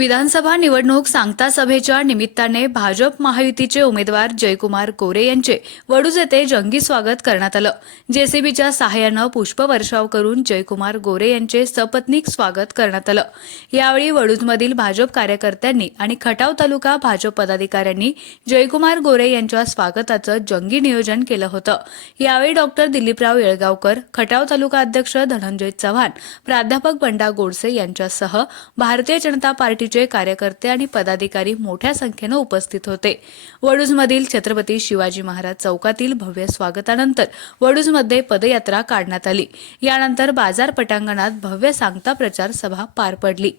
विधानसभा निवडणूक सांगता सभेच्या निमित्ताने भाजप महायुतीचे उमेदवार जयकुमार गोरे यांचे वडूज येथे जंगी स्वागत करण्यात आलं। जेसीबीच्या सहाय्यानं पुष्पवर्षाव करून जयकुमार गोरे यांचे सपत्नीक स्वागत करण्यात आलं। यावेळी वडूजमधील भाजप कार्यकर्त्यांनी आणि खटाव तालुका भाजप पदाधिकाऱ्यांनी जयकुमार गोरे यांच्या स्वागताचं जंगी नियोजन केलं होतं। यावेळी डॉक्टर दिलीपराव येळगावकर, खटाव तालुका अध्यक्ष धनंजय चव्हाण, प्राध्यापक बंडा गोडसे यांच्यासह भारतीय जनता पार्टीचे कार्यकर्ते आणि पदाधिकारी मोठ्या संख्येने उपस्थित होते। वडूजमधील छत्रपती शिवाजी महाराज चौकातील भव्य स्वागतानंतर वडूजमध्ये पदयात्रा काढण्यात आली। यानंतर बाजार पटांगणात भव्य सांगता प्रचार सभा पार पडली।